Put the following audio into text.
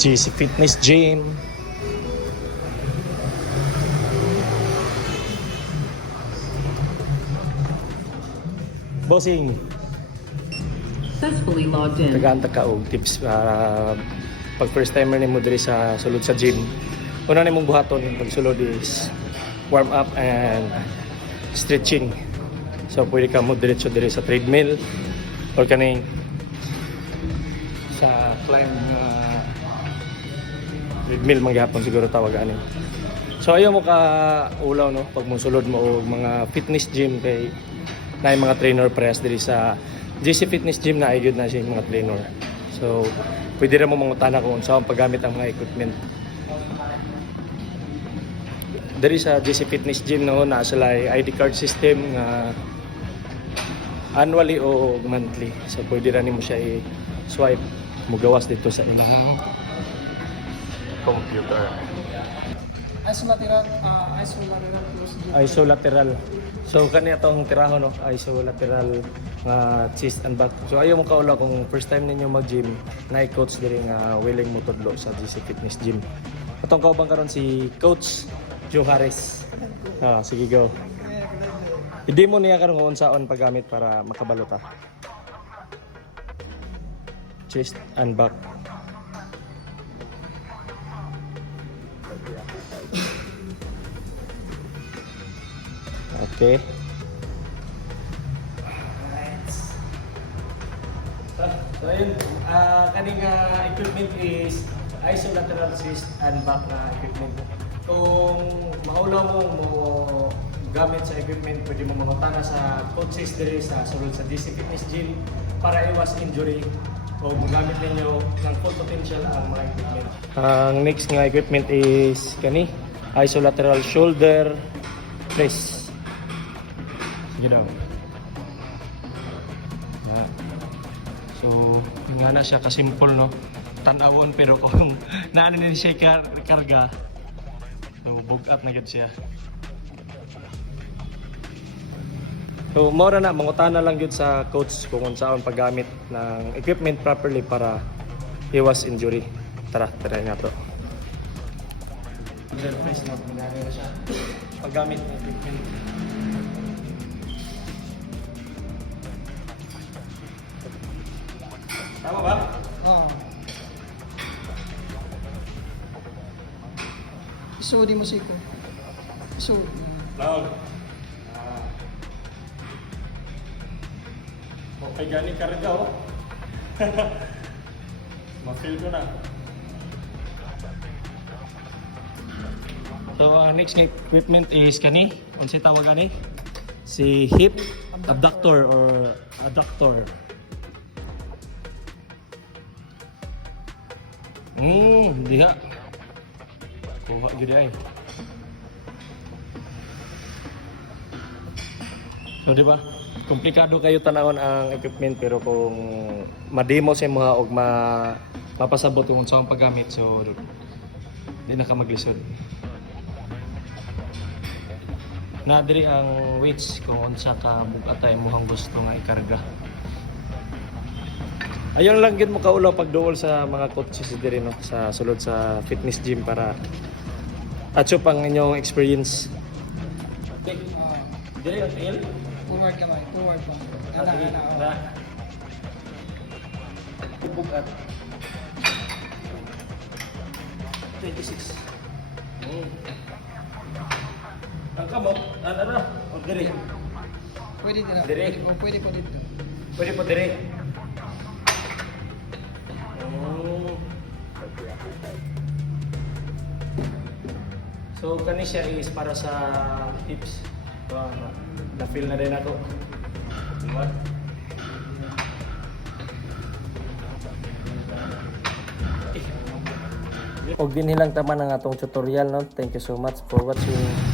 GC Fitness Gym. Bossing, Successfully logged in. tagaan ka og tips pag first timer nimo diri sa sulod sa gym. Una nimong buhaton pag sulod is warm up and stretching. So pwede ka mo diretso diri sa treadmill or kaning sa climb treadmill man gyapon siguro tawag ani. So ayaw mo ka ulaw no pag mo sulod mo og mga fitness gym kay na mga trainer press diri sa GC Fitness Gym na ayud na siya mga trainer. So pwede ra mo mangutana kung unsa ang paggamit ang mga equipment. Diri sa GC Fitness Gym no na sila ID card system nga annually o monthly. So pwede ra nimo siya i-swipe mugawas dito sa inyong computer. Isolateral close gym. Isolateral. So kani atong tiraho no, isolateral nga chest and back. So ayo mo kaula kung first time ninyo mag-gym, na coach diri nga willing mo tudlo sa GC Fitness Gym. Atong kaubang karon si Coach Joe Harris. Sige go. Hindi mo niya karon kung unsaon paggamit para makabalo ta. Chest and back. Okay. So ayun, kaning equipment is isolateral chest and back na equipment. Kung maulaw mo gamit sa equipment, pwede mo mangutana sa coaches diri sa sulod sa GC Fitness Gym para iwas injury o magamit ninyo ng full potential ang mga equipment. Ang next nga equipment is kani isolateral shoulder press. Sige daw. So, nga na siya kasimple no. Tanawon pero kung naano ni siya karga. So, bugat na gid siya. So, mora na mangutana lang gid sa coach kung unsaon paggamit ng equipment properly para iwas injury. Tara, try na to. Exercise na pinagana siya. Paggamit ng equipment. Tama ba? Oo. Isudi mo siko. Isudi. Loud. Okay, gani karga oh. Ma-feel ko na. So, next equipment is kani. Unsa tawag ani? Si hip abductor or adductor. Diha. Kuha gid ay. So, di ba? Komplikado kayo tanawon ang equipment pero kung ma-demo sa mga og mapasabot kung unsa ang paggamit so di na ka maglisod. Na diri ang weights kung unsa ka bugatay mo ang gusto nga ikarga. Ayun lang gid mo kaulaw pagduol sa mga coaches diri no sa sulod sa fitness gym para achieve ang inyong experience. Okay. Diri ang tail. Forward kamay. Forward pa. Ana. Bugat. 26. Ang kamot, ano? O diri. Pwede din na. Dire. Pwede po dito. Pwede po diri. So kani siya is para sa hips. Na-feel na rin ako. Diba? Og din hilang taman ang atong tutorial no. Thank you so much for watching.